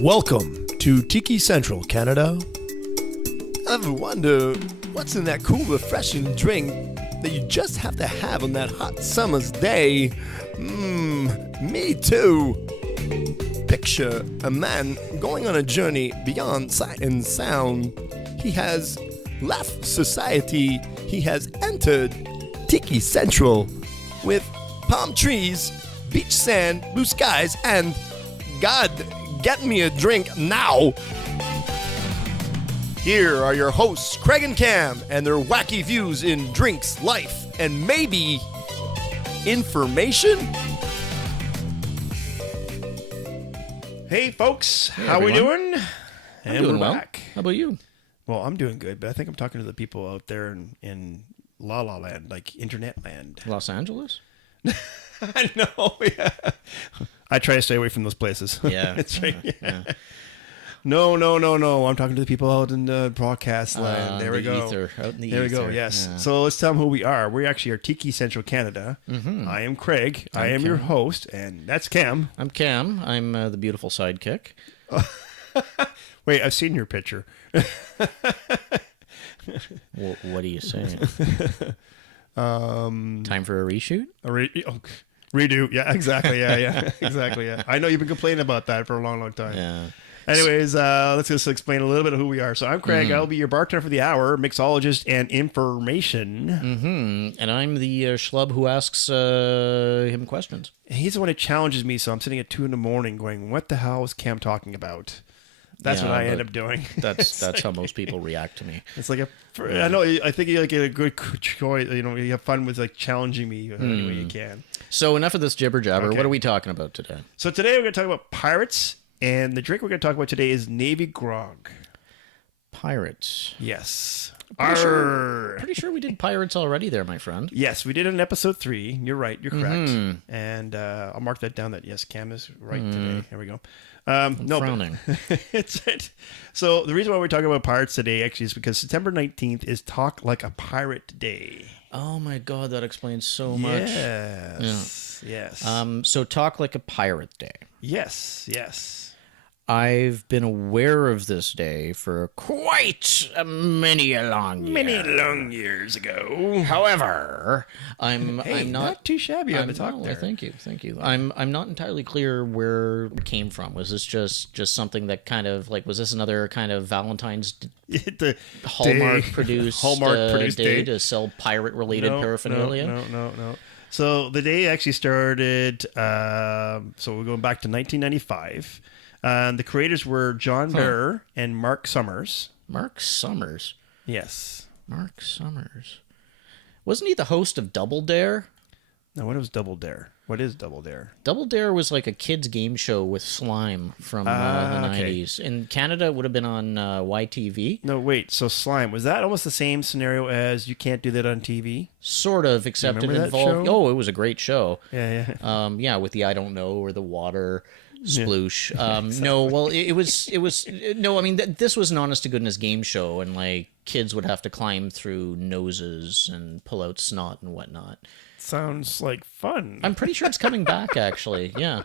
Welcome to Tiki Central, Canada. Ever wonder what's in that cool, refreshing drink that you just have to have on that hot summer's day? Me too. Picture a man going on a journey beyond sight and sound. He has left society. He has entered Tiki Central with palm trees, beach sand, blue skies, and God, get me a drink now. Here are your hosts, Craig and Cam, and their wacky views in drinks, life, and maybe information. Hey, folks, how we doing? And we're well. Back. How about you? Well, I'm doing good, but I think I'm talking to the people out there in La La Land, like internet land. Los Angeles? I know, yeah. I try to stay away from those places. Yeah. It's right. Yeah. No. I'm talking to the people out in the broadcast land. There we go. Ether, out in the there ether. we go, yes. Yeah. So let's tell them who we are. We actually are Tiki Central Canada. Mm-hmm. I am Craig. I am your host, and that's Cam. I'm Cam. I'm the beautiful sidekick. Wait, I've seen your picture. What are you saying? Time for a reshoot? Redo. Yeah, exactly. Yeah, exactly. Yeah. I know you've been complaining about that for a long time. Yeah. Anyways, let's just explain a little bit of who we are. So I'm Craig. I'll be your bartender for the hour, mixologist, and information. Mm-hmm. And I'm the schlub who asks him questions. He's the one who challenges me, so I'm sitting at 2 a.m. going, what the hell is Cam talking about? That's what I end up doing. That's how most people react to me. It's like I know. I think you get a good choice. You know, you have fun with like challenging me any way you can. So enough of this jibber jabber. Okay. What are we talking about today? So today we're going to talk about pirates, and the drink we're going to talk about today is Navy Grog. Pirates. Yes. Pretty sure we did pirates already there, my friend. Yes, we did it in episode 3. You're right. You're correct. And I'll mark that down that, yes, Cam is right today. Here we go. No, frowning. It's it. So the reason why we're talking about pirates today actually is because September 19th is Talk Like a Pirate Day. Oh my God, that explains so much. Yes. Yeah. Yes. So Talk Like a Pirate Day. Yes. I've been aware of this day for quite many a long year. Many long years ago. However, I'm not too shabby on the talk there. Thank you. I'm not entirely clear where it came from. Was this just something that kind of like, was this another kind of Valentine's Hallmark produced day to sell pirate related paraphernalia? No. So the day actually started. So we're going back to 1995. The creators were John Bear and Mark Summers. Mark Summers? Yes. Mark Summers. Wasn't he the host of Double Dare? No, what was Double Dare? What is Double Dare? Double Dare was like a kids' game show with slime from the 90s. In Canada, it would have been on YTV. No, wait. So Slime, was that almost the same scenario as You Can't Do That on TV? Sort of, except it involved... Oh, it was a great show. Yeah, with the I Don't Know or the water... sploosh. Exactly. No, well, it was no, I mean, this was an honest to goodness game show, and like kids would have to climb through noses and pull out snot and whatnot. Sounds like fun. I'm pretty sure it's coming back, actually. Yeah.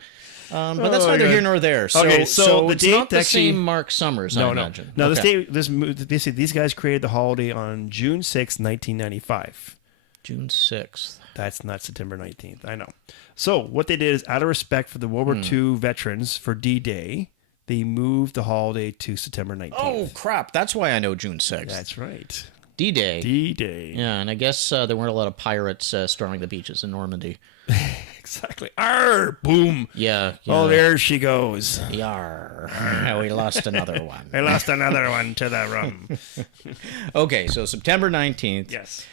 But that's neither here nor there. So, okay, so the it's date not the actually... same Mark Summers, I imagine. No, basically, these guys created the holiday on June 6th, 1995. June 6th. That's not September 19th. I know. So what they did is, out of respect for the World War II veterans for D-Day, they moved the holiday to September 19th. Oh, crap. That's why I know June 6th. That's right. D-Day. D-Day. Yeah, and I guess there weren't a lot of pirates storming the beaches in Normandy. Exactly. Arrrr! Boom. Yeah. Oh, there she goes. Yarr. We lost another one. We lost another one to the rum. Okay, so September 19th. Yes.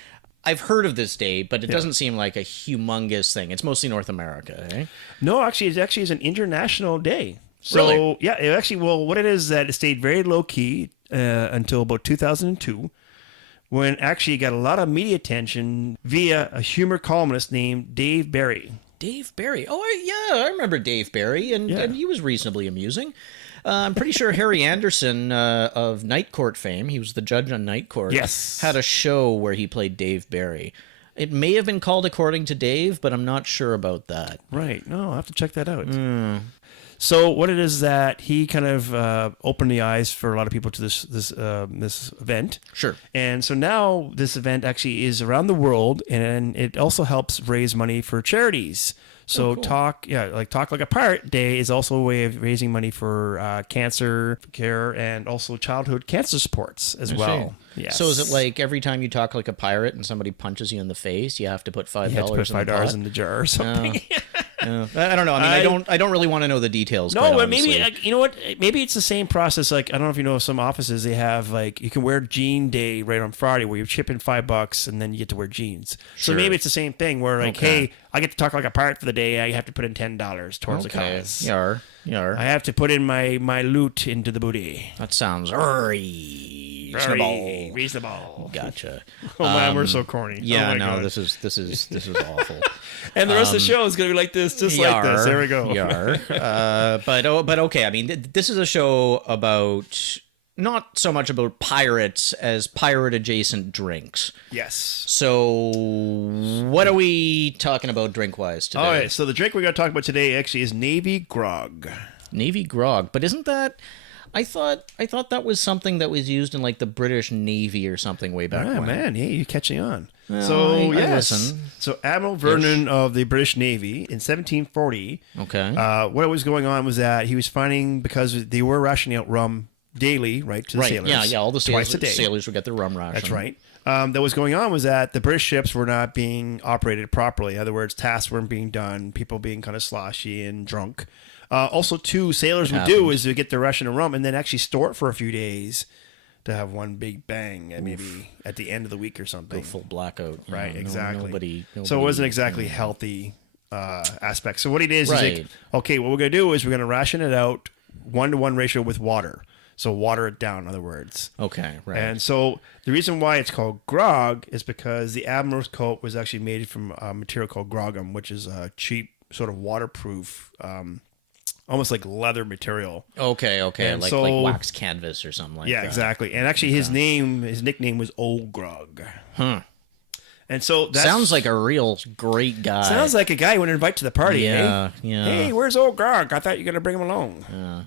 I've heard of this day, but it doesn't seem like a humongous thing. It's mostly North America, eh? No, actually, it's an international day. So, really? Yeah, it actually, well, what it is that it stayed very low-key until about 2002, when actually it got a lot of media attention via a humor columnist named Dave Barry. Dave Barry. Oh, I remember Dave Barry, and he was reasonably amusing. I'm pretty sure Harry Anderson of Night Court fame, he was the judge on Night Court, yes, had a show where he played Dave Barry. It may have been called According to Dave, but I'm not sure about that. Right. No, I'll have to check that out. So what it is that he kind of opened the eyes for a lot of people to this event. Sure. And so now this event actually is around the world, and it also helps raise money for charities. So cool. Talk Like a Pirate Day is also a way of raising money for cancer care and also childhood cancer supports as well. Yes. So is it like every time you talk like a pirate and somebody punches you in the face, you have to put $5 you have to put $5 in the jar or something? I don't know. I mean, I don't really want to know the details. No, but maybe you know what? Maybe it's the same process. Like I don't know if you know, some offices they have like you can wear jean day right on Friday where you chip in $5 and then you get to wear jeans. Sure. So maybe it's the same thing where like, hey, I get to talk like a pirate for the day. I have to put in $10 towards the cause. Yar. I have to put in my loot into the booty. That sounds reasonable. Gotcha. Oh man, we're so corny. Yeah, no, this is awful. And the rest of the show is gonna be like this, just like this. There we go. But okay. I mean, this is a show about not so much about pirates as pirate adjacent drinks. Yes. So what are we talking about drink wise today? All right. So the drink we're gonna talk about today actually is Navy Grog. Navy Grog, but isn't that? I thought that was something that was used in like the British Navy or something way back when. Man, yeah, you're catching on. Well, So I yes, listen. so Admiral Vernon of the British Navy in 1740. Okay. What was going on was that he was finding, because they were rationing out rum daily, right, to the sailors. Yeah, all the twice a day. sailors would get their rum ration. That's right. That was going on was that the British ships were not being operated properly. In other words, tasks weren't being done, people being kind of sloshy and drunk. Also, too, sailors would do is to get their ration of rum and then actually store it for a few days to have one big bang, and maybe at the end of the week or something. Go full blackout. Right, exactly. Nobody, so it wasn't exactly healthy aspect. So what it is like, okay, what we're going to do is we're going to ration it out 1-to-1 ratio with water. So water it down, in other words. Okay, right. And so the reason why it's called grog is because the Admiral's coat was actually made from a material called grogum, which is a cheap, sort of waterproof, almost like leather material. Okay, like wax canvas or something like that. Yeah, exactly. And actually his nickname was Old Grog. Huh. And so that sounds like a real great guy. Sounds like a guy you want to invite to the party, yeah. Hey, where's Old Grog? I thought you were going to bring him along. Yeah.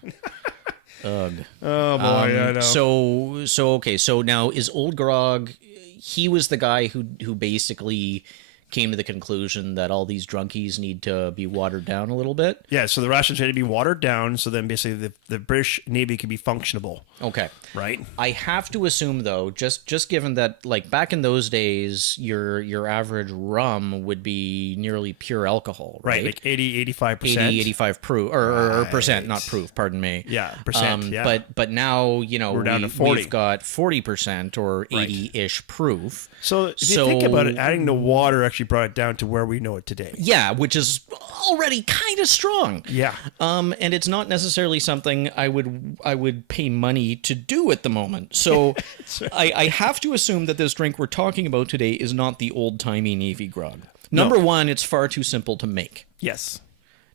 Ugh. Oh, boy, I know. So okay, so now is Old Grog, he was the guy who basically came to the conclusion that all these drunkies need to be watered down a little bit. Yeah, so the rations had to be watered down, so then basically the British Navy could be functionable. Okay. Right? I have to assume, though, just given that, like, back in those days, your average rum would be nearly pure alcohol, right? Like 85%. 85 proof, or percent, not proof, pardon me. Yeah, percent, yeah. But now, you know, we're down to 40. We've got 40% or 80-ish proof. So if you think about it, adding the water actually brought it down to where we know it today. Yeah, which is already kind of strong. Yeah. And it's not necessarily something I would pay money to do at the moment. So I have to assume that this drink we're talking about today is not the old-timey Navy Grog. Number one, it's far too simple to make. Yes.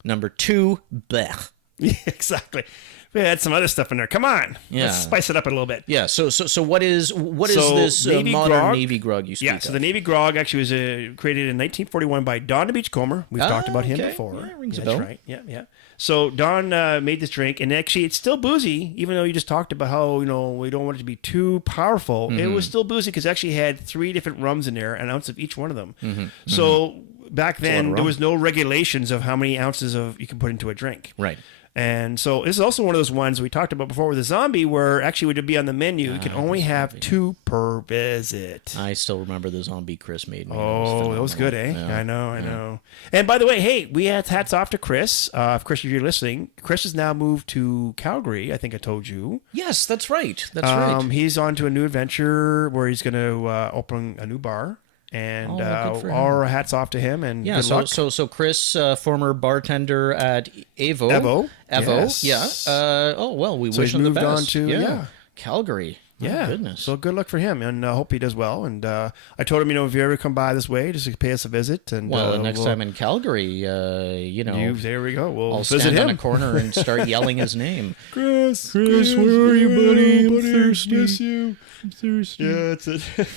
Number two, blech. Yeah, exactly. We had some other stuff in there. Come on. Yeah. Let's spice it up a little bit. Yeah. So what is this modern Navy Grog you speak of? Yeah, so the Navy Grog actually was created in 1941 by Don the Beachcomber. We've talked about him before. Yeah, rings a bell. That's right. Yeah. So Don made this drink, and actually it's still boozy, even though you just talked about how, you know, we don't want it to be too powerful. Mm-hmm. It was still boozy because it actually had 3 different rums in there, an ounce of each one of them. Mm-hmm. So back then, there was no regulations of how many ounces of you can put into a drink. Right. And so this is also one of those ones we talked about before with the zombie, where actually would be on the menu. You can only have 2 per visit. I still remember the zombie Chris made me. Oh, that was good, eh? Yeah. I know. And by the way, hey, we had hats off to Chris. Chris, if you're listening, Chris has now moved to Calgary. I think I told you. Yes, that's right. That's right. He's on to a new adventure where he's going to open a new bar. And our hats off to him, and good luck. So Chris, former bartender at Evo, yes. yeah. We wish him the best. He's moved on to Calgary. Yeah, goodness. So good luck for him, and I hope he does well. And I told him, if you ever come by this way, just pay us a visit. And next time in Calgary, there we go. We'll I'll visit stand him on a corner and start yelling his name. Chris, where are you, buddy? I'm thirsty. Miss you. I'm thirsty. Yeah, that's it.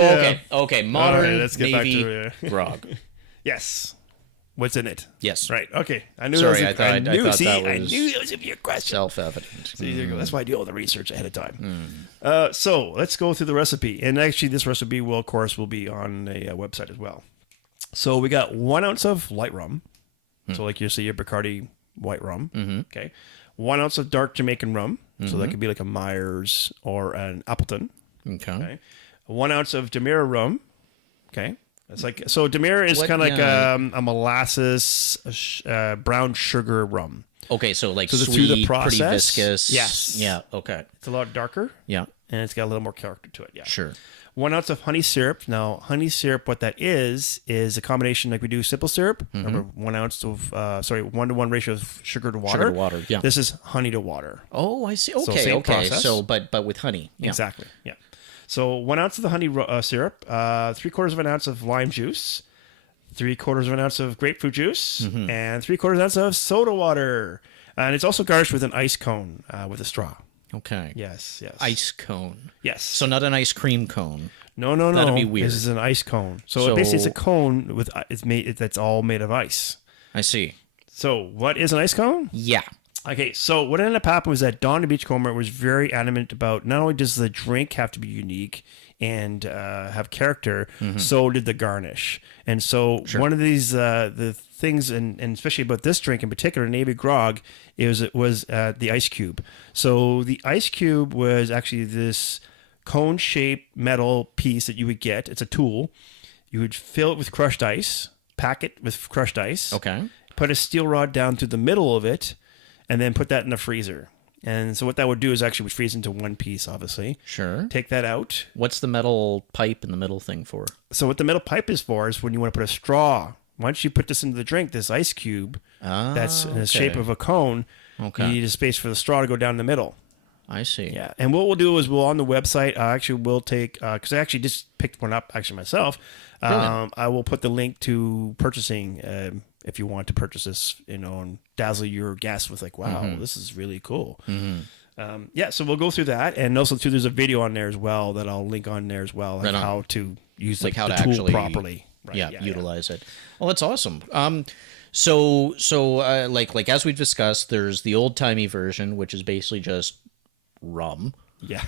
So okay, modern Navy Grog. Yes. What's in it? Yes. Right. Okay. I knew. Sorry, I knew that was I knew it was gonna be a question. Self-evident. So there you go. That's why I do all the research ahead of time. So let's go through the recipe, and actually, this recipe will, of course, be on a website as well. So we got 1 ounce of light rum. So like you see your Bacardi white rum. Okay. 1 ounce of dark Jamaican rum. So that could be like a Myers or an Appleton. Okay. 1 ounce of Demarara rum. Okay. It's like, so Demarara is kind of like a molasses, brown sugar rum. Okay, so like so sweet, through the process, pretty viscous. Yes. Yeah, okay. It's a lot darker. Yeah. And it's got a little more character to it. Yeah. Sure. 1 ounce of honey syrup. Now, honey syrup, what that is a combination like we do simple syrup. Remember, 1 ounce of, 1-to-1 ratio of sugar to water. Sugar to water, yeah. This is honey to water. Oh, I see. Okay, so same okay. process. So, but with honey. Yeah. Exactly, yeah. So 1 ounce of the honey syrup, 3/4 of an ounce of lime juice, 3/4 of an ounce of grapefruit juice, and 3/4 ounce of soda water. And it's also garnished with an ice cone with a straw. Okay. Yes. Ice cone. Yes. So not an ice cream cone. No. That'd be weird. This is an ice cone. So basically, it's a cone with that's all made of ice. I see. So what is an ice cone? Yeah. Okay, so what ended up happening was that Don the Beachcomber was very adamant about not only does the drink have to be unique and have character, so did the garnish. And so one of these the things, and especially about this drink in particular, Navy Grog, it was the ice cube. So the ice cube was actually this cone-shaped metal piece that you would get. It's a tool. You would fill it with crushed ice, pack it with crushed ice. Okay. Put a steel rod down through the middle of it, and then put that in the freezer. And so what that would do is actually would freeze into one piece, obviously. Sure. Take that out. What's the metal pipe in the middle thing for? So what the metal pipe is for is when you want to put a straw. Once you put this into the drink, this ice cube, that's in the shape of a cone, you need a space for the straw to go down the middle. I see. Yeah. And what we'll do is we'll on the website, we'll take, because I actually just picked one up actually myself. I will put the link to purchasing if you want to purchase this, and dazzle your guests with like, wow, this is really cool. So we'll go through that. And also too, there's a video on there as well that I'll link on there as well, on how to use the tool actually, properly. Right. Utilize it. Well, that's awesome. So like as we've discussed, there's the old timey version, which is basically just rum. Yeah.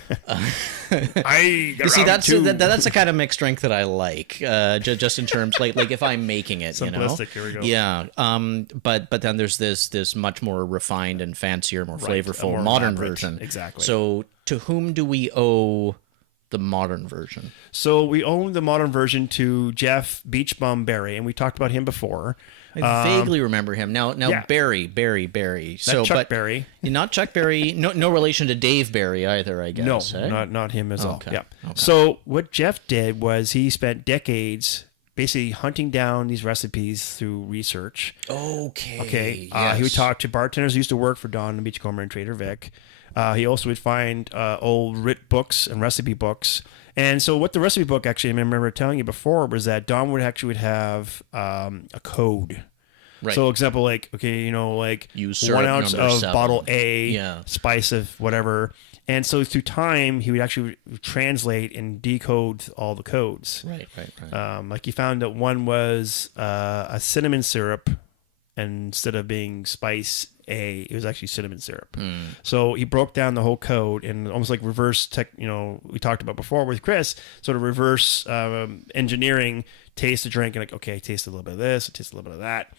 You see, that's the kind of mixed drink that I like. Just in terms like if I'm making it, simplistic. Here we go. Yeah. But then there's this much more refined and fancier, more flavorful more modern version. Exactly. So to whom do we owe the modern version? So we own the modern version to Jeff Beach Bum Berry, and we talked about him before. I vaguely remember him. Now Barry. So Chuck Berry. Not Chuck Berry. No relation to Dave Berry either, I guess. No, not him as all. Yeah. Okay. So what Jeff did was he spent decades basically hunting down these recipes through research. Okay. He would talk to bartenders who used to work for Don the Beachcomber and Trader Vic. He also would find old writ books and recipe books. And so what the recipe book actually, I remember telling you before, was that Don would have a code. Right. So example, like, use 1 ounce of 7. bottle A, spice of whatever. And so through time, he would actually translate and decode all the codes. Right. Like he found that one was a cinnamon syrup, and instead of being spice A, it was actually cinnamon syrup. So he broke down the whole code and almost like reverse tech, we talked about before with Chris, sort of reverse engineering, taste the drink and like, okay, taste a little bit of this, taste a little bit of that.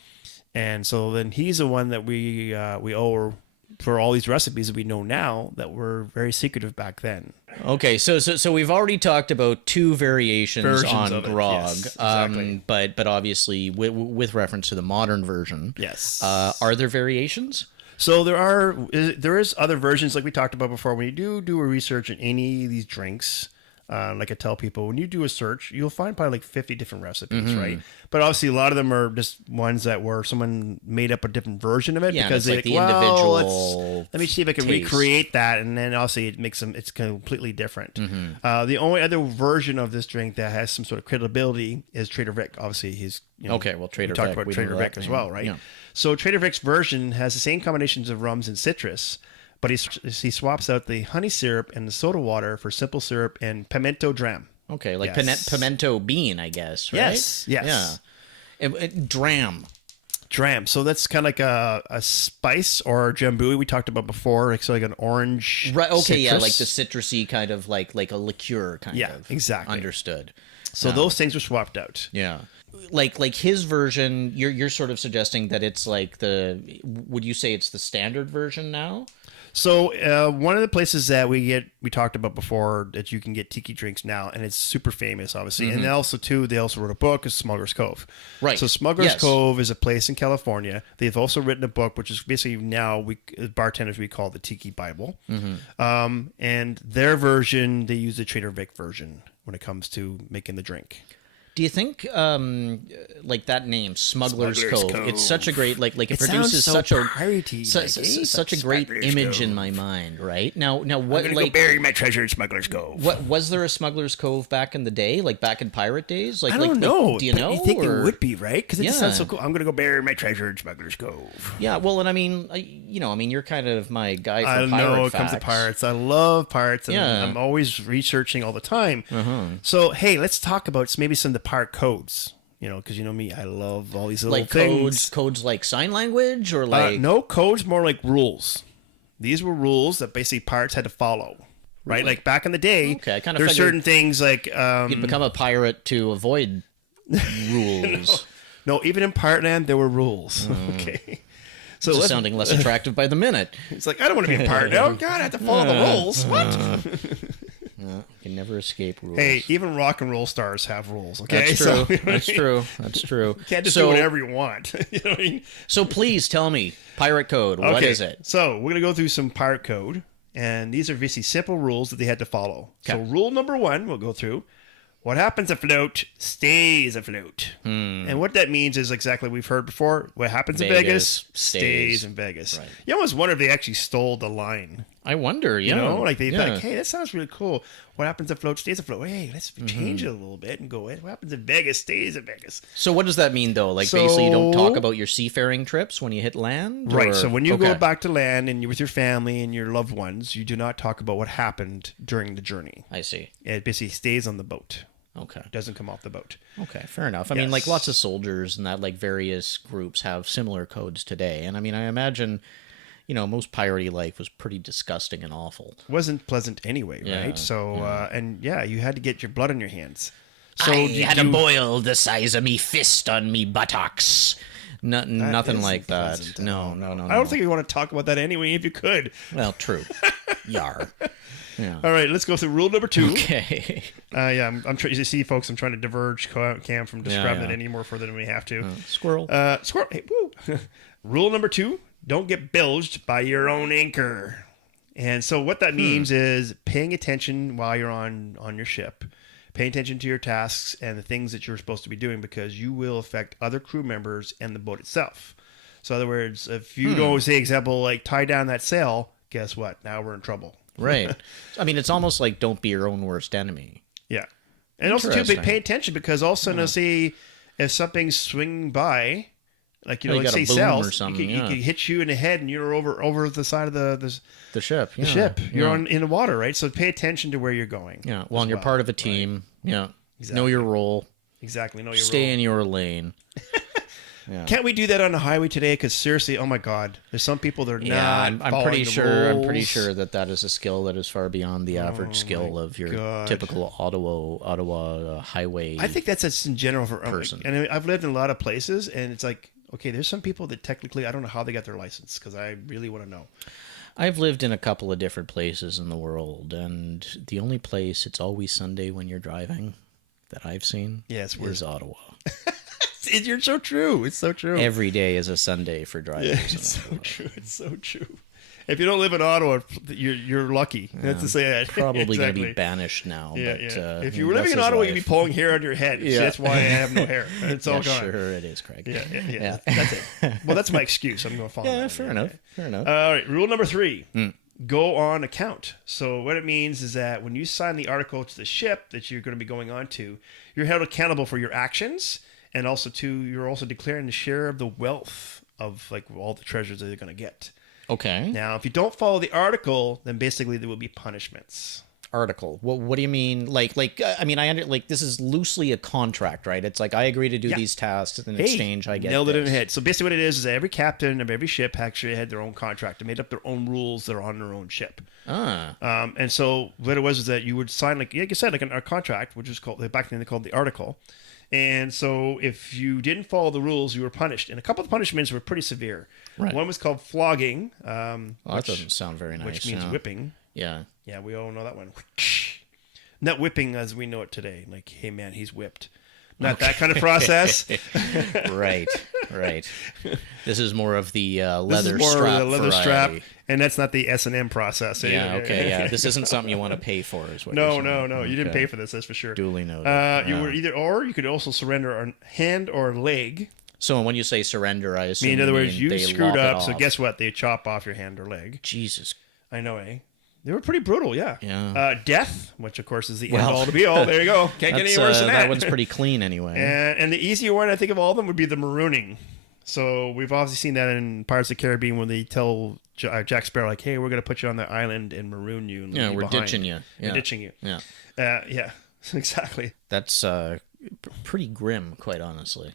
And so then he's the one that we owe for all these recipes that we know now that were very secretive back then. Okay, so we've already talked about two versions on Grog, yes, exactly. but obviously with reference to the modern version. Yes. Are there variations? So there is other versions like we talked about before. When you do a research in any of these drinks, like I tell people, when you do a search, you'll find probably like 50 different recipes, right? But obviously a lot of them are just ones that were someone made up a different version of it because it's like the individual. Let me see if I can recreate that, and then obviously it makes them. It's completely different. The only other version of this drink that has some sort of credibility is Trader Vic. Obviously, he's Trader Vic. We talked about Trader Vic as well, right? Yeah. So Trader Vic's version has the same combinations of rums and citrus, but he swaps out the honey syrup and the soda water for simple syrup and pimento dram. Okay, like pimento bean, I guess, right? Yes. Yeah. Dram. Dram. So that's kind of like a spice or jambui we talked about before. Like, so like an orange Right. Okay, citrus. yeah, like the citrusy kind of like a liqueur kind of. Yeah, exactly. Understood. So those things were swapped out. Yeah. Like his version, you're sort of suggesting that it's like would you say it's the standard version now? So one of the places that we talked about before that you can get tiki drinks now, and it's super famous, obviously. And also they also wrote a book, is Smuggler's Cove. Right. So Smuggler's Cove is a place in California. They've also written a book, which is basically now as bartenders we call the Tiki Bible. And their version, they use the Trader Vic version when it comes to making the drink. Do you think, like that name, Smuggler's Cove? It's such a great, like it produces so such a piratey, such a great image in my mind, right? Now, what? I'm gonna go bury my treasure in Smuggler's Cove. What was there a Smuggler's Cove back in the day, like back in pirate days? Like, I don't know. Do you know? You think it would be right? Because it just sounds so cool. I'm gonna go bury my treasure in Smuggler's Cove. Yeah, well, and I mean, you're kind of my guy for pirate know it facts. comes to pirates. I love pirates, and I'm always researching all the time. So hey, let's talk about maybe some of the pirate codes. You know, because you know me, I love all these little things. Codes like sign language or like... no, codes more like rules. These were rules that basically pirates had to follow. Right? Like back in the day, I kind of there's certain things like... you'd become a pirate to avoid rules. No, even in Pirate Land, there were rules. Okay. So it's sounding less attractive by the minute. It's like, I don't want to be a pirate now. God, I have to follow the rules. What? You can never escape rules. Hey, even rock and roll stars have rules. Okay, that's true. That's true. That's true. You can't just do whatever you want. You know what I mean? So please tell me, pirate code. What is it? So we're gonna go through some pirate code, and these are basically simple rules that they had to follow. Okay. So rule number 1, we'll go through. What happens afloat stays afloat. And what that means is exactly what we've heard before. What happens in Vegas stays in Vegas. Right. You almost wonder if they actually stole the line. I wonder, You know, like they thought, hey, that sounds really cool. What happens afloat stays afloat. Hey, let's change it a little bit and go, what happens in Vegas stays in Vegas. So what does that mean, though? Like, basically you don't talk about your seafaring trips when you hit land? Right, so when you go back to land and you're with your family and your loved ones, you do not talk about what happened during the journey. I see. It basically stays on the boat. Okay. It doesn't come off the boat. Okay, fair enough. I mean, like lots of soldiers and that, like various groups have similar codes today. And I mean, I imagine, you know, most piratey life was pretty disgusting and awful. It wasn't pleasant anyway, right? So, you had to get your blood on your hands. So I had a boil the size of me fist on me buttocks. Nothing like that. No. I don't think you want to talk about that anyway if you could. Well, true. Yar. Yeah. All right, let's go through rule number 2. Okay. I'm trying to see, folks. I'm trying to diverge Cam from describing it any more further than we have to. Squirrel. Squirrel. Hey, woo. Rule number 2: don't get bilged by your own anchor. And so what that means is paying attention while you're on your ship. Paying attention to your tasks and the things that you're supposed to be doing, because you will affect other crew members and the boat itself. So in other words, if you don't, say example, like tie down that sail, guess what? Now we're in trouble. Right. I mean, it's almost like don't be your own worst enemy. Yeah. And also, too, pay attention, because all of a sudden, say, if something's swinging by, like, you know, like say sails, it could hit you in the head and you're over the side of the ship. The ship. You're in the water, right? So pay attention to where you're going. Yeah. Well, and you're part of a team. Right? Yeah. Exactly. Know your role. Exactly. Know your role. Stay in your lane. Yeah. Can't we do that on the highway today? Because seriously, oh my God, there's some people that are not. I'm pretty sure. I'm pretty sure that is a skill that is far beyond the average skill of your typical Ottawa highway. I think that's just in general for person. And I've lived in a lot of places, and it's like, okay, there's some people that technically I don't know how they got their license, because I really want to know. I've lived in a couple of different places in the world, and the only place it's always Sunday when you're driving that I've seen is Ottawa. You're so true. It's so true. Every day is a Sunday for drivers. Yeah, it's so true. It's so true. If you don't live in Ottawa, you're lucky. That's to say that. Probably going to be banished now. Yeah, but, if you were living in Ottawa, you'd be pulling hair on your head. Yeah. That's why I have no hair. It's all gone. Sure it is, Craig. Yeah. That's it. Well, that's my excuse. I'm going to follow that. Yeah, fair enough. All right. Rule number 3. Go on account. So what it means is that when you sign the article to the ship that you're going to be going on to, you're held accountable for your actions. And also, you're also declaring the share of the wealth of like all the treasures that you're going to get. Okay. Now, if you don't follow the article, then basically there will be punishments. article. What do you mean? I mean, this is loosely a contract, right? It's like I agree to do these tasks in exchange. I get nailed it in the head. So basically, what it is every captain of every ship actually had their own contract. They made up their own rules that are on their own ship. And so what it was is that you would sign like you said, like a contract, which was called back then they called the article. And so if you didn't follow the rules, you were punished. And a couple of punishments were pretty severe. Right. One was called flogging. That doesn't sound very nice. Which means whipping. Yeah. Yeah, we all know that one. Not whipping as we know it today. Like, hey, man, he's whipped. Not that kind of process. Right. This is more of the leather strap. And that's not the S&M process. Yeah, okay, yeah. This isn't something you want to pay for, is what you're saying. No. You didn't pay for this, that's for sure. Duly noted. You were you could also surrender a hand or a leg. So when you say surrender, I assume in other words, you screwed up, so guess what? They chop off your hand or leg. Jesus. I know, eh? They were pretty brutal, yeah. Yeah. Death, which of course is the end all to be all. There you go. Can't get any worse than that. That one's pretty clean anyway. And the easier one, I think, of all of them would be the marooning. So we've obviously seen that in Pirates of the Caribbean when they tell Jack Sparrow, like, hey, we're going to put you on the island and maroon you. And we're ditching you. Yeah. We're ditching you. Yeah. Yeah, exactly. That's pretty grim, quite honestly.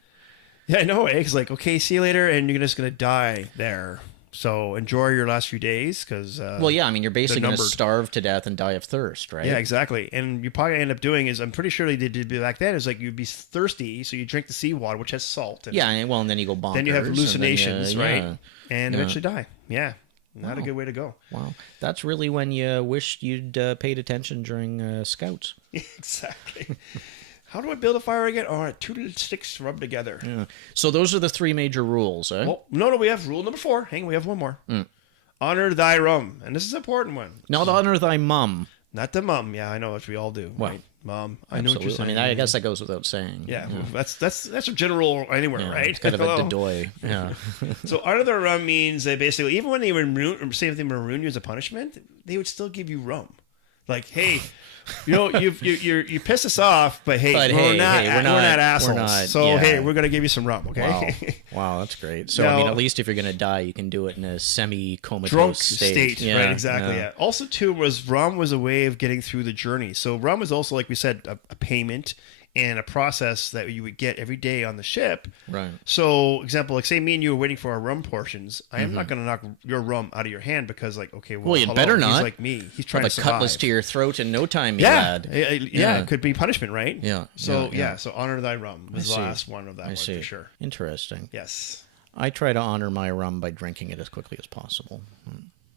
Yeah, I know. It's like, okay, see you later, and you're just going to die there. So enjoy your last few days because... well, yeah, I mean, you're basically going to starve to death and die of thirst, right? Yeah, exactly. And you probably end up doing is, I'm pretty sure they did back then, is like you'd be thirsty, so you drink the seawater, which has salt. And and then you go bonkers. Then you have hallucinations, right? And eventually die. Yeah. Not a good way to go. Wow. That's really when you wished you'd paid attention during Scouts. Exactly. How do I build a fire again? All right, 2 little sticks rubbed together. Yeah. So those are the 3 major rules, eh? Well, no, we have rule number 4. Hang on, we have one more. Honor thy rum. And this is an important one. Not honor thy mum. Not the mum. Yeah, I know, which we all do. Well, right? Mom, I know what you're saying. I mean, I guess that goes without saying. Yeah. Well, that's a general anywhere, right? It's kind of a dodoy. Yeah. So honor the rum means they basically, even when they say if they maroon you as a punishment, they would still give you rum. Like, hey... you piss us off, but hey, we're not assholes. We're gonna give you some rum, okay? Wow, that's great. So I mean, at least if you're gonna die, you can do it in a semi-comatose drunk state. Yeah, right? Exactly. Yeah. Also, too, rum was a way of getting through the journey. So rum is also, like we said, a payment and a process that you would get every day on the ship. Right. So, example, like say me and you were waiting for our rum portions. I am not going to knock your rum out of your hand because, like, okay, well you'd better not. He's like me. He's trying to survive. A cutlass to your throat in no time, lad. Yeah, it could be punishment, right? Yeah. So, so honor thy rum was the last one of that one, for sure. Interesting. Yes. I try to honor my rum by drinking it as quickly as possible.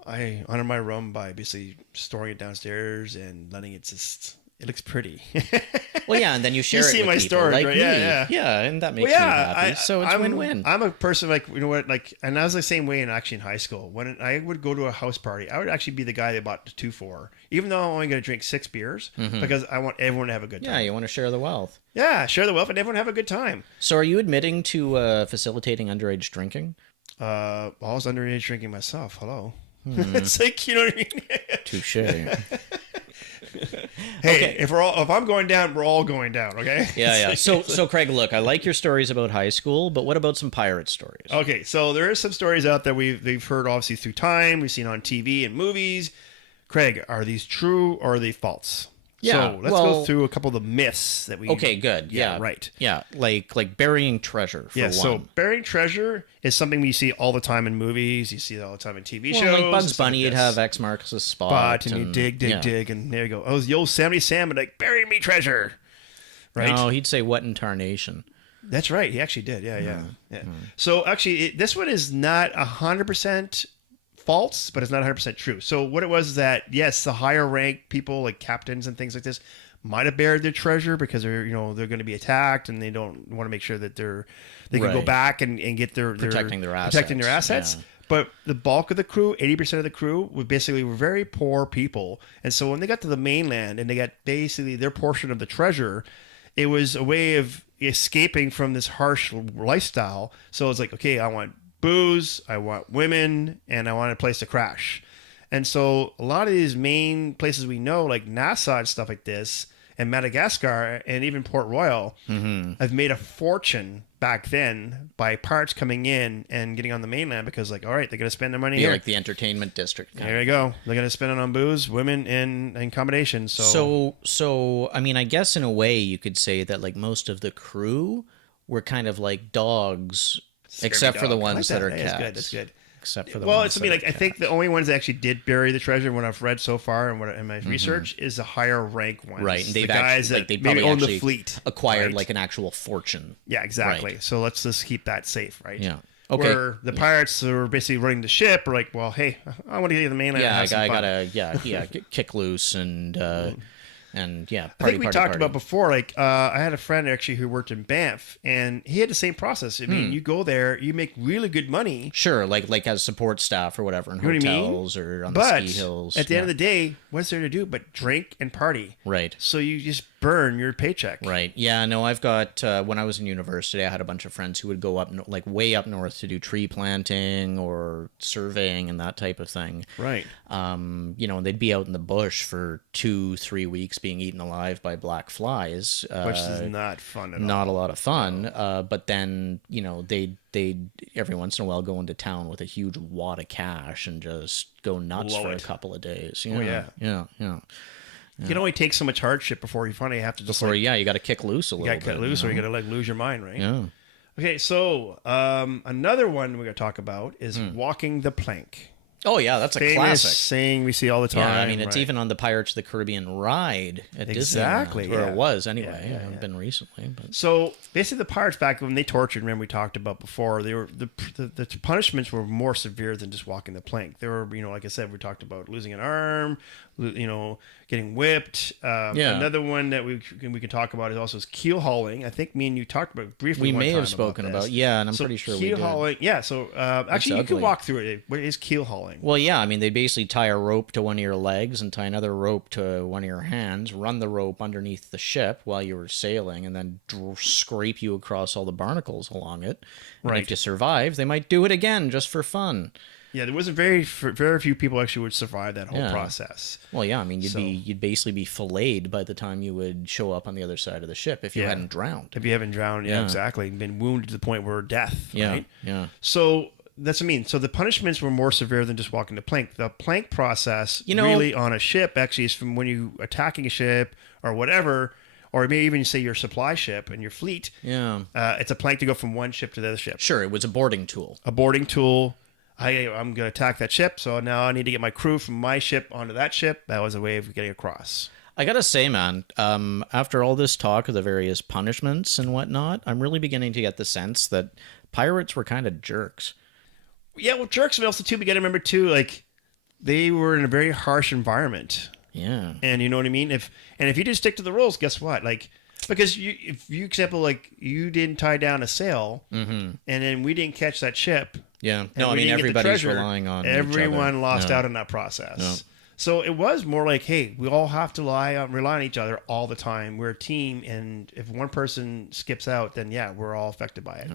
I honor my rum by basically storing it downstairs and letting it just... It looks pretty. Well, yeah, and then you share it with people. You see my story, right? Yeah, and that makes me happy. So it's win-win. I'm a person like, you know what, like, and I was the same way in high school. When I would go to a house party, I would actually be the guy that bought the 2 for, even though I'm only going to drink 6 beers, because I want everyone to have a good time. Yeah, you want to share the wealth. Yeah, share the wealth and everyone have a good time. So are you admitting to facilitating underage drinking? I was underage drinking myself. Hello. It's like, you know what I mean? Touche. Hey, if I'm going down, we're all going down, okay? Yeah. So Craig, look, I like your stories about high school, but what about some pirate stories? Okay, so there are some stories out there we've heard obviously through time, we've seen on TV and movies. Craig, are these true or are they false? Yeah, so let's go through a couple of the myths that we... Okay, good. Yeah, right. Yeah, like burying treasure, for one. So burying treasure is something we see all the time in movies. You see it all the time in TV shows. Like Bugs Bunny, you'd have X marks a spot. And you dig, and there you go. Oh, the old Yosemite Sam would like, bury me treasure. Right? No, he'd say, what in tarnation? That's right. He actually did. Yeah. So actually, this one is not 100% false, but it's not 100% true. So what it was is that, yes, the higher rank people like captains and things like this might have buried their treasure because they're going to be attacked and they don't want to make sure that they can go back and get their protecting their assets. Yeah. But the bulk of the crew, 80% of the crew, were very poor people. And so when they got to the mainland and they got basically their portion of the treasure, it was a way of escaping from this harsh lifestyle. So it's like, okay, I want booze, I want women, and I want a place to crash. And so a lot of these main places we know, like NASA and stuff like this, and Madagascar and even Port Royal have made a fortune back then by pirates coming in and getting on the mainland because, like, all right, they're going to spend their money here. Like the entertainment district. There you go. They're going to spend it on booze, women, and accommodation. So, I mean, I guess in a way you could say that, like, most of the crew were kind of like dogs, except for the ones that are cats. That's good. Except for the well, ones it's I think the only ones that actually did bury the treasure, what I've read so far and what in my research, is the higher rank ones, right? And the guys that they maybe probably own the fleet, acquired like an actual fortune. Yeah, exactly. Right. So let's just keep that safe, right? Yeah. Okay. Where the pirates who are basically running the ship are like, well, hey, I want to get to the mainland. Yeah, and have I gotta kick loose and yeah. I think we talked about before. Like, I had a friend actually who worked in Banff, and he had the same process. I mean, you go there, you make really good money. Sure, like as support staff or whatever in hotels or on the ski hills. At the end of the day, what's there to do but drink and party? Right. So you just burn your paycheck. Right. Yeah. No, I've got when I was in university, I had a bunch of friends who would go up like way up north to do tree planting or surveying and that type of thing. Right. You know, and they'd be out in the bush for 2-3 weeks being eaten alive by black flies, which is not fun at all. Not a lot of fun. But then, you know, they'd every once in a while go into town with a huge wad of cash and just go nuts for a couple of days. You know? Yeah. You can only take so much hardship before you finally have to just you got to kick loose a little bit. You got to cut loose, or you got to like lose your mind, right? Yeah. Okay, so another one we're going to talk about is walking the plank. Oh yeah, that's a famous classic saying we see all the time. Yeah, I mean it's even on the Pirates of the Caribbean ride at exactly, Disneyland, where it was anyway. I haven't been recently. But. So basically, the pirates back when they tortured, remember we talked about before, they were the punishments were more severe than just walking the plank. They were, you know, like I said, we talked about losing an arm, you know, getting whipped. Another one that we can talk about is also keel hauling. I think me and you talked about briefly. We may have spoken about and I'm pretty sure keel hauling. Yeah, so actually you can walk through it. What is keel hauling? Well, yeah, I mean they basically tie a rope to one of your legs and tie another rope to one of your hands, run the rope underneath the ship while you were sailing, and then scrape you across all the barnacles along it. And if you survive, they might do it again just for fun. Yeah, there wasn't very few people actually would survive that whole process. Well, yeah, I mean, you'd basically be filleted by the time you would show up on the other side of the ship if you hadn't drowned. If you haven't drowned, yeah, exactly, been wounded to the point where death. Right? Yeah. So that's what I mean. So the punishments were more severe than just walking the plank. The plank process, really on a ship, actually is from when you attacking a ship or whatever. Or maybe even say your supply ship and your fleet. Yeah. It's a plank to go from one ship to the other ship. Sure, it was a boarding tool. A boarding tool. I'm going to attack that ship, so now I need to get my crew from my ship onto that ship. That was a way of getting across. I gotta say, man, after all this talk of the various punishments and whatnot, I'm really beginning to get the sense that pirates were kind of jerks. Yeah, well, jerks, but also, too, we got to remember, too, like, they were in a very harsh environment. Yeah. And you know what I mean? If you didn't stick to the rules, guess what? Like, because if you example, like, you didn't tie down a sail, and then we didn't catch that ship. Yeah. No, I mean, everybody's relying on everyone lost out in that process. No. So it was more like, hey, we all have to rely on each other all the time. We're a team, and if one person skips out, then yeah, we're all affected by it.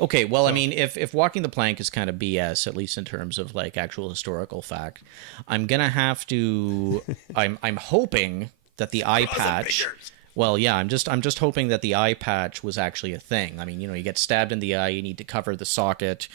Okay, well, I mean, if walking the plank is kind of BS, at least in terms of like actual historical fact, I'm gonna have to. I'm hoping that the eye patch. Well, yeah, I'm just hoping that the eye patch was actually a thing. I mean, you know, you get stabbed in the eye, you need to cover the socket,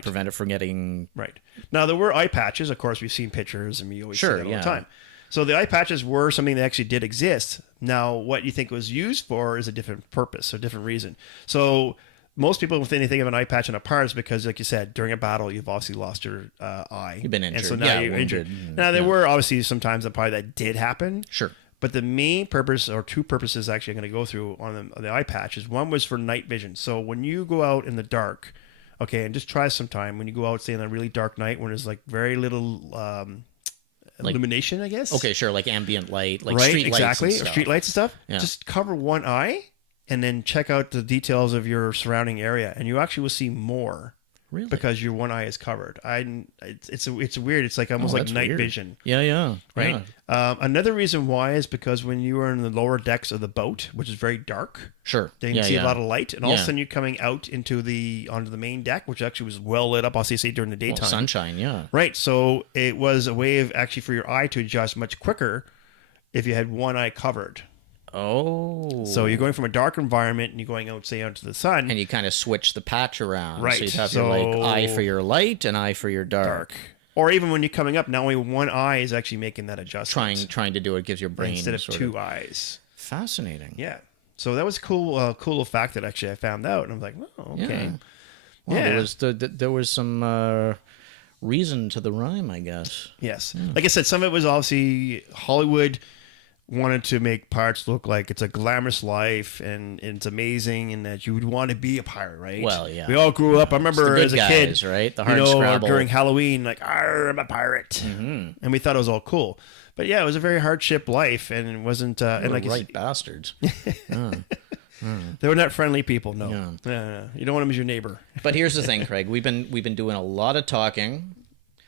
prevent it from getting... Right. Now, there were eye patches. Of course, we've seen pictures, and we always see that all the time. So the eye patches were something that actually did exist. Now, what you think it was used for is a different purpose, a different reason. So most people, when they think of an eye patch on a part, is because, like you said, during a battle, you've obviously lost your eye. You've been injured. And so now you're injured. Now, there were obviously sometimes that did happen. Sure. But the main purpose, or two purposes actually I'm going to go through on the eye patch, is one was for night vision. So when you go out in the dark, okay, and just try sometime, when you go out, say, on a really dark night when there's like very little illumination, I guess. Okay, sure, like ambient light, like street lights. Exactly, or street lights and stuff. Yeah. Just cover one eye and then check out the details of your surrounding area, and you actually will see more. Really? Because your one eye is covered. It's weird. It's like almost like night vision. Yeah. Right. Yeah. Another reason why is because when you are in the lower decks of the boat, which is very dark, sure, then you see a lot of light, and all of a sudden you're coming out onto the main deck, which actually was well lit up. Obviously, during the daytime, sunshine. Yeah. Right. So it was a way of actually for your eye to adjust much quicker if you had one eye covered. Oh. So you're going from a dark environment and you're going out, say, out to the sun. And you kind of switch the patch around. Right. So you have your eye for your light and eye for your dark. Or even when you're coming up, now only one eye is actually making that adjustment. Trying to do it gives your brain instead of two eyes. Fascinating. Yeah. So that was cool. Cool fact that actually I found out, and I'm like, oh, okay. Yeah. Well, there was some reason to the rhyme, I guess. Yes. Yeah. Like I said, some of it was obviously Hollywood wanted to make pirates look like it's a glamorous life and it's amazing and that you would want to be a pirate, right? Well, yeah. We all grew up. I remember as a kid, right? The hardscrabble. During Halloween, like, I'm a pirate. Mm-hmm. And we thought it was all cool. But yeah, it was a very hardship life, and it wasn't. And like right bastards. They were not friendly people. No. You don't want them as your neighbor. But here's the thing, Craig. We've been doing a lot of talking.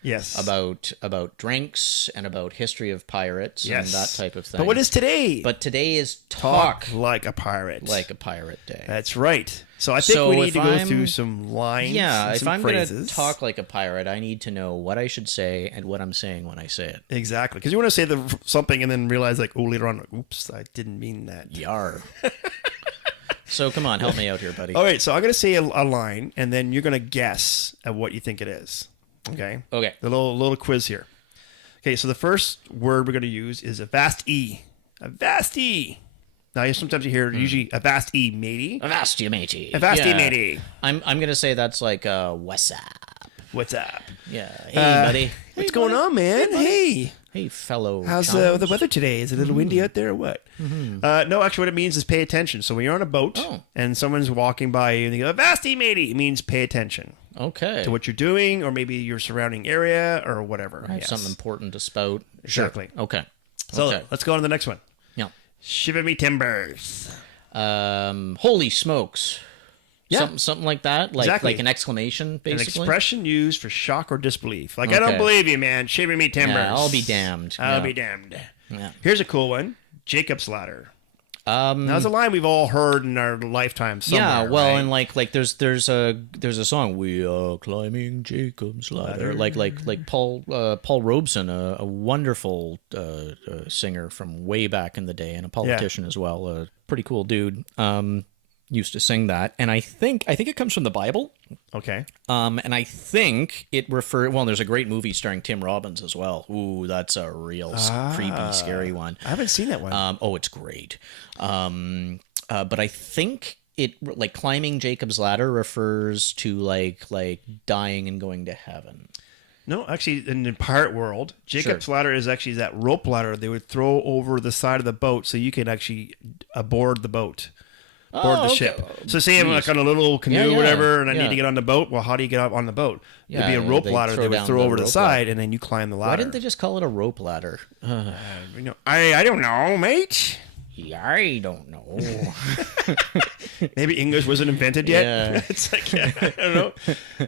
Yes. About drinks and about history of pirates and that type of thing. But what is today? But today is Talk Like a Pirate. Like a Pirate Day. That's right. So I think we need to go through some lines. Yeah, and if some I'm going to talk like a pirate, I need to know what I should say and what I'm saying when I say it. Exactly. Because you want to say something and then realize, like, oh, later on, oops, I didn't mean that. Yar. So come on, help me out here, buddy. All right, so I'm going to say a line, and then you're going to guess at what you think it is. Okay? Okay. The little quiz here. Okay, so the first word we're going to use is a vast E. A vast E. Now, sometimes you hear usually a vast E, matey. A vast E, matey. A vast E, matey. I'm going to say that's like what's up? What's up? Yeah. Hey, buddy. What's going on, man? Hey. Hey, fellow. How's the weather today? Is it a little windy out there or what? Mm-hmm. No, actually, what it means is pay attention. So when you're on a boat and someone's walking by you and they go, "Vasty matey," it means pay attention. Okay. To what you're doing, or maybe your surrounding area, or whatever. Yes. Something important to spout. Exactly. Sure. Okay. So let's go on to the next one. Yeah. Shiver me timbers. Holy smokes. Yeah. Something like that. Like an exclamation, basically. An expression used for shock or disbelief. Like, I don't believe you, man. Shiver me timbers. Yeah, I'll be damned. I'll be damned. Yeah. Here's a cool one. Jacob's ladder. Now, that's a line we've all heard in our lifetime somewhere. Yeah, well, right? and like there's a song, "We Are Climbing Jacob's Ladder," like Paul Robeson, a wonderful singer from way back in the day, and a politician as well, a pretty cool dude. Used to sing that, and I think it comes from the Bible. Okay. And I think it there's a great movie starring Tim Robbins as well. Ooh, that's a real creepy, scary one. I haven't seen that one. It's great. But I think it, like, climbing Jacob's ladder refers to like dying and going to heaven. No, actually, in the pirate world, Jacob's ladder is actually that rope ladder they would throw over the side of the boat so you could actually aboard the boat. Board the ship. So say I'm like on a little canoe or whatever, and I need to get on the boat. Well, how do you get up on the boat? There'd be a rope ladder they would throw over the side, and then you climb the ladder. Why didn't they just call it a rope ladder? I don't know, mate. I don't know. Maybe English wasn't invented yet. Yeah. It's like, I don't know.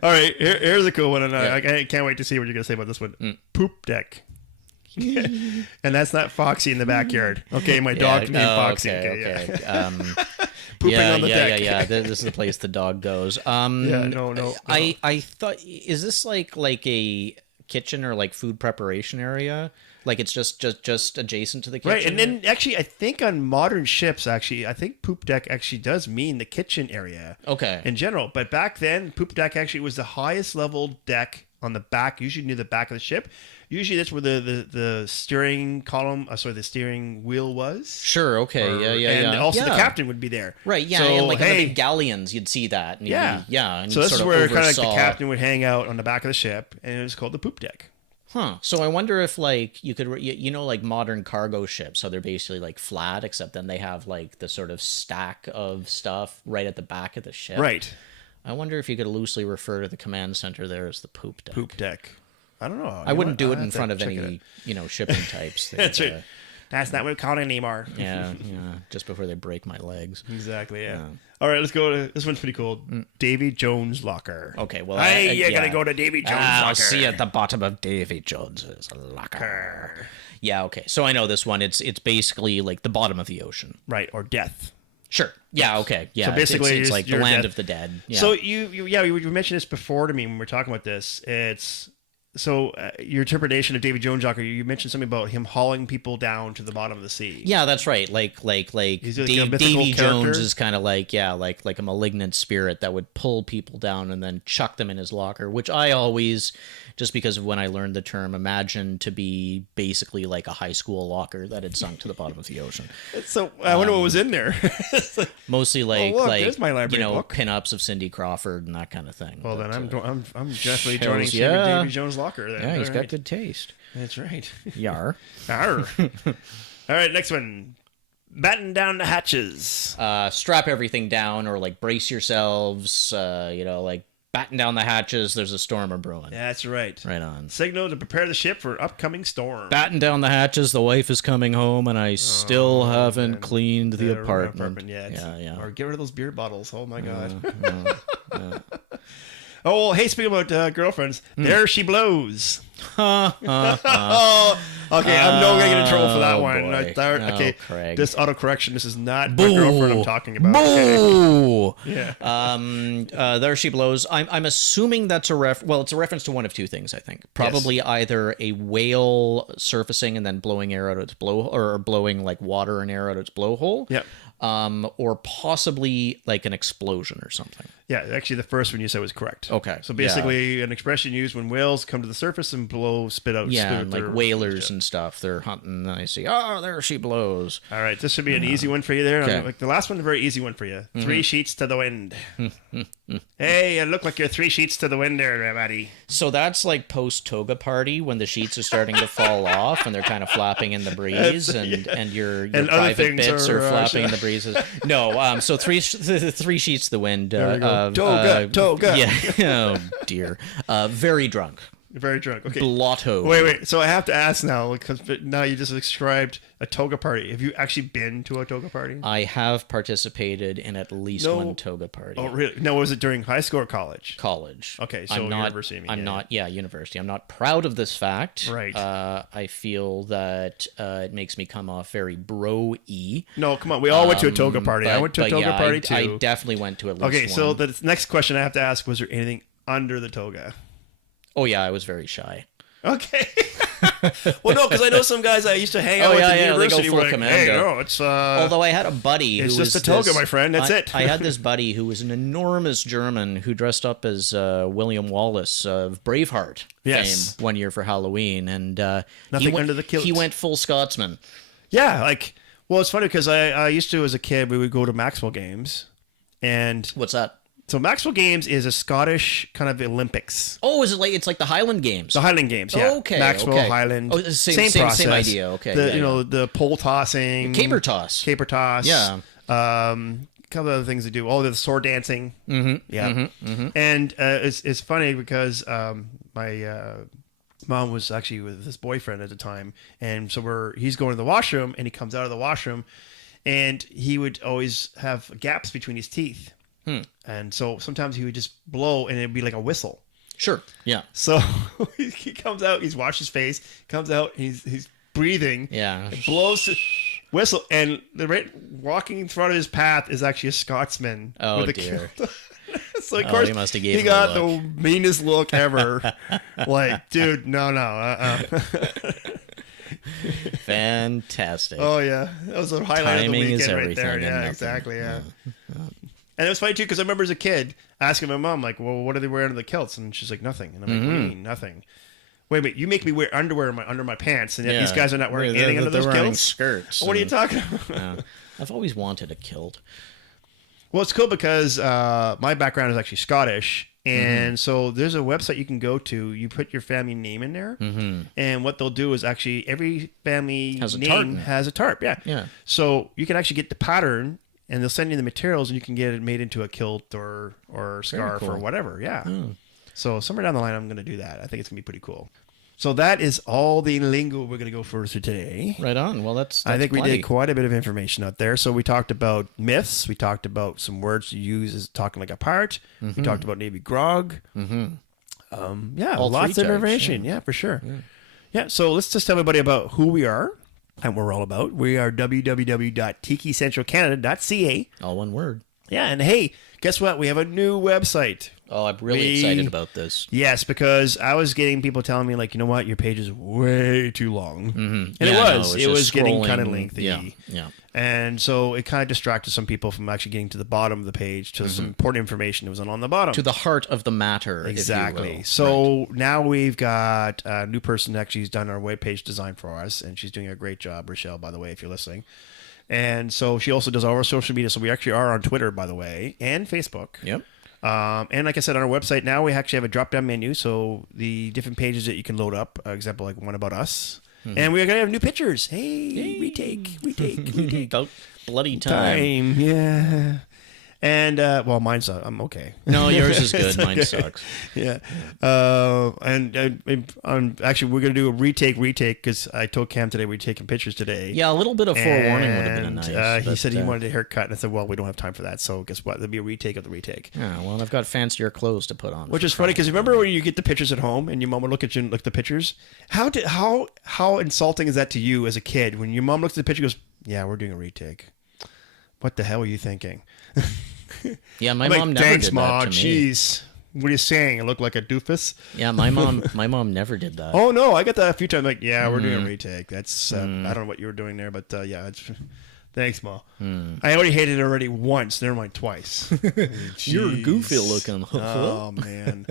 All right, here's a cool one, and I can't wait to see what you're going to say about this one. Poop deck. And that's not Foxy in the backyard. Okay, my dog's named Foxy. Okay. Pooping on the deck. Yeah. This is the place the dog goes. No. I thought, is this like a kitchen or like food preparation area? Like it's just adjacent to the kitchen? Right, and then actually, I think on modern ships, I think poop deck actually does mean the kitchen area. Okay. In general, but back then, poop deck actually was the highest level deck on the back, usually near the back of the ship. Usually that's where the steering column, the steering wheel was. Sure, okay, And also the captain would be there. Right, yeah, so, and like in the big galleons, you'd see that. And and so this is where kind of like the captain would hang out on the back of the ship, and it was called the poop deck. Huh. So I wonder if, like, you could, like modern cargo ships, so they're basically like flat, except then they have like the sort of stack of stuff right at the back of the ship. Right. I wonder if you could loosely refer to the command center there as the poop deck. Poop deck. I don't know. I wouldn't do it in front of any, shipping types. That's right. That's not what we call it anymore. Yeah. Just before they break my legs. Exactly, yeah. All right, let's go to, this one's pretty cool. Davy Jones' locker. Okay, well, you gotta go to Davy Jones' locker. I'll see you at the bottom of Davy Jones's locker. Yeah, okay. So I know this one. It's basically like the bottom of the ocean. Right, or death. Sure. Yeah. Okay. Yeah. So basically, it's like the land of the dead. Yeah. So you mentioned this before to me when we were talking about this. It's your interpretation of Davy Jones locker, you mentioned something about him hauling people down to the bottom of the sea. Yeah, that's right. Like Davy Jones is kind of like a malignant spirit that would pull people down and then chuck them in his locker, which I always, just because of when I learned the term, imagined to be basically like a high school locker that had sunk to the bottom of the ocean. So I wonder what was in there. Mostly like my book. Pinups of Cindy Crawford and that kind of thing. Well, then I'm definitely joining Davy Jones locker. Then. Yeah, he's got good taste. That's right. Yar. Arr. All right, next one. Batten down the hatches. Strap everything down, or like brace yourselves. Like batten down the hatches. There's a storm a brewing. That's right. Right on. Signal to prepare the ship for upcoming storm. Batten down the hatches. The wife is coming home, and I still haven't cleaned the apartment yet. Yeah. Or get rid of those beer bottles. Oh my god. Oh, well, hey, speaking about girlfriends, there she blows. Okay, I'm not going to get in trouble for that one. Okay, Craig. This autocorrection, this is not my girlfriend I'm talking about. Boo! Okay. Yeah. There she blows. I'm assuming that's it's a reference to one of two things, I think. Probably either a whale surfacing and then blowing air out its or blowing like water and air out its blowhole. Yep. Or possibly like an explosion or something. Yeah, actually the first one you said was correct. Okay. So basically an expression used when whales come to the surface and spit out. Yeah, and like whalers and stuff. They're hunting and they see, there she blows. All right, this should be an easy one for you there. Okay. Like the last one, a very easy one for you. 3 sheets to the wind. Hey, you look like you're 3 sheets to the wind there, buddy. So that's like post-toga party when the sheets are starting to fall off and they're kind of flapping in the breeze and your private bits are flapping in the breezes. No, so three sheets to the wind. Toga. Yeah. Oh, dear. Very drunk. Very drunk. Okay. Blotto. Wait. So I have to ask now, because now you just described a toga party. Have you actually been to a toga party? I have participated in at least one toga party. Oh, really? No, was it during high school or college? College. Okay, so university. University. I'm not proud of this fact. Right. I feel that it makes me come off very bro-y. No, come on. We all went to a toga party. I went to a toga party too. I definitely went to at least one. Okay, so the next question I have to ask, was there anything under the toga? Oh, yeah, I was very shy. Okay. Well, no, because I know some guys I used to hang out with at university. They go full commando. Hey, no, it's although I had a buddy who was just a toga, my friend. That's it. I had this buddy who was an enormous German who dressed up as William Wallace of Braveheart fame one year for Halloween, and under the kilt. He went full Scotsman. Yeah, well, it's funny because I used to, as a kid, we would go to Maxwell Games, and what's that? So Maxwell Games is a Scottish kind of Olympics. Oh, is it like it's like the Highland Games? The Highland Games, yeah. Okay, Maxwell, Highland. Oh, same process. Same idea. Okay. The pole tossing, caper toss. Yeah. A couple of other things they do. Oh, the sword dancing. Mm-hmm. Yeah. Mm-hmm. And it's funny because my mom was actually with his boyfriend at the time, and so he's going to the washroom, and he comes out of the washroom, and he would always have gaps between his teeth. And so sometimes he would just blow and it'd be like a whistle. Sure. Yeah. So he comes out, he's washed his face, comes out, he's breathing. Yeah. Blows, whistle, and walking in front of his path is actually a Scotsman. Oh, dear. So, of course, he got the meanest look ever. Like, dude, no. Fantastic. Oh, yeah. That was a highlight of the weekend right there. Yeah, nothing. Exactly, yeah. And it was funny, too, because I remember as a kid asking my mom, like, well, what are they wearing under the kilts? And she's like, nothing. And I'm like, what do you mean, nothing? Wait, you make me wear underwear under my pants, and yet these guys are not wearing anything under those kilts? Skirts. What are you talking about? Yeah. I've always wanted a kilt. Well, it's cool because my background is actually Scottish, and so there's a website you can go to. You put your family name in there, and what they'll do is actually every family name has a tarp. Yeah. So you can actually get the pattern, and they'll send you the materials, and you can get it made into a kilt or scarf or whatever. Yeah. So somewhere down the line, I'm going to do that. I think it's going to be pretty cool. So that is all the lingo we're going to go for today. Right on. Well, that's I think plenty. We did quite a bit of information out there. So we talked about myths. We talked about some words to use as talking like a pirate. We talked about Navy Grog. Lots of information. Yeah, for sure. Yeah. So let's just tell everybody about who we are and what we're all about. We are www.tikicentralcanada.ca. All one word. Yeah, and hey, guess what? We have a new website. Oh, I'm really excited about this. Yes, because I was getting people telling me, like, you know what, your page is way too long. Mm-hmm. And it was getting kind of lengthy. Yeah. And so it kind of distracted some people from actually getting to the bottom of the page to some important information that was on the bottom. To the heart of the matter, exactly. If you will. So now we've got a new person that actually has done our webpage design for us, and she's doing a great job, Rochelle, by the way, if you're listening. And so she also does all our social media. So we actually are on Twitter, by the way, and Facebook. Yep. And like I said, on our website now, we actually have a drop-down menu. So the different pages that you can load up, example, like one about us. And we're going to have new pictures. Hey, retake. About bloody time. Yeah. And, well, mine's, I'm okay. No, yours is good. Mine sucks. Yeah. And actually, we're going to do a retake because I told Cam today we're taking pictures today. Yeah, a little bit of forewarning would have been nice. He said he wanted a haircut, and I said, well, we don't have time for that. So guess what? There'll be a retake of the retake. Yeah, well, I've got fancier clothes to put on. Which is funny because remember when you get the pictures at home and your mom would look at you and look at the pictures? How insulting is that to you as a kid when your mom looks at the picture and goes, yeah, we're doing a retake. What the hell are you thinking? Yeah, my mom never thanks, did Ma. that to me. Jeez. What are you saying? I look like a doofus? Yeah, my mom never did that. Oh, no. I got that a few times. Like, yeah, we're doing a retake. That's, I don't know what you were doing there, but yeah. Thanks, Ma. I already hated it already once. Never mind, twice. You're goofy looking. Oh, man.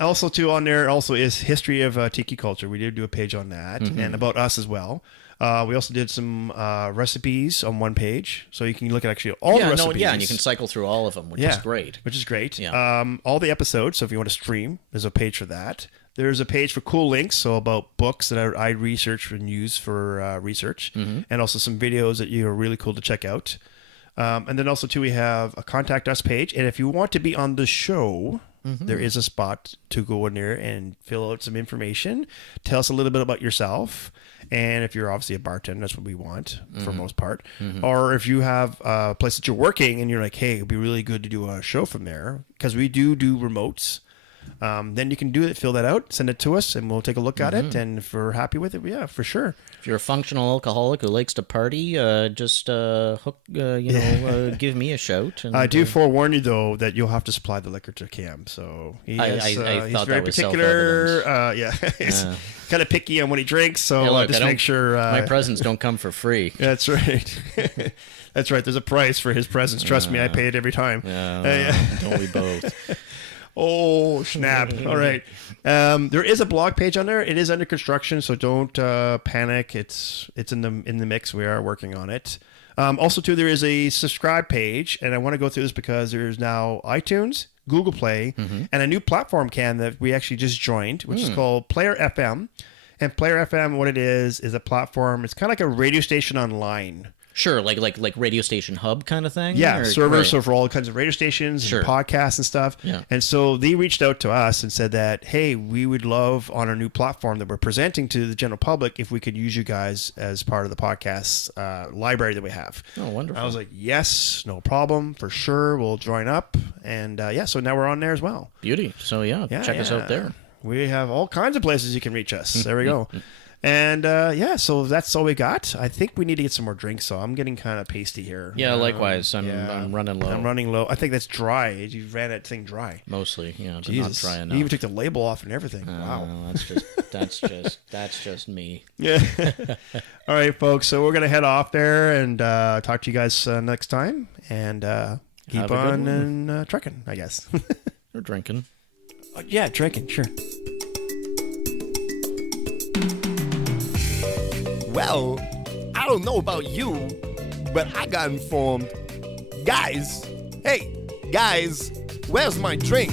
Also, too, on there also is history of Tiki culture. We did do a page on that and about us as well. We also did some recipes on one page, so you can look at actually all the recipes. And you can cycle through all of them, which is great. Which is great. Yeah. All the episodes, so if you want to stream, there's a page for that. There's a page for cool links, so about books that I research and use for research, and also some videos that are really cool to check out. And then also, too, we have a Contact Us page, and if you want to be on the show... There is a spot to go in there and fill out some information. Tell us a little bit about yourself. And if you're obviously a bartender, that's what we want for most part. Or if you have a place that you're working and you're like, hey, it'd be really good to do a show from there. Because we do remotes. Then you can do it, fill that out, send it to us, and we'll take a look at it. And if we're happy with it, yeah, for sure. If you're a functional alcoholic who likes to party, just give me a shout. And, I do forewarn you though that you'll have to supply the liquor to Cam. So he's very particular. He's kind of picky on what he drinks. So just make sure my presents don't come for free. That's right. That's right. There's a price for his presents. Trust me, I pay it every time. Don't we both? Oh, snap. All right. There is a blog page on there. It is under construction, so don't panic. It's in the mix. We are working on it. Also, too, there is a subscribe page, and I want to go through this because there's now iTunes, Google Play, and a new platform, Cam, that we actually just joined, which is called Player FM. And Player FM, what it is a platform. It's kind of like a radio station online. Sure, like radio station hub kind of thing? Yeah, servers for all kinds of radio stations and podcasts and stuff. Yeah. And so they reached out to us and said that, hey, we would love on our new platform that we're presenting to the general public if we could use you guys as part of the podcast library that we have. Oh, wonderful. I was like, yes, no problem, for sure. We'll join up. And so now we're on there as well. Beauty. So check us out there. We have all kinds of places you can reach us. There we go. And so that's all we got. I think we need to get some more drinks, so I'm getting kind of pasty here. Yeah, likewise. I'm running low. I'm running low. I think that's dry. You ran that thing dry. Mostly, yeah. Jesus. Not dry enough. You even took the label off and everything. Wow. That's just me. Yeah. All right, folks. So we're gonna head off there and talk to you guys next time, and keep on and trucking, I guess. Or drinking. Yeah, drinking. Sure. Well, I don't know about you, but I got informed. Guys, where's my drink?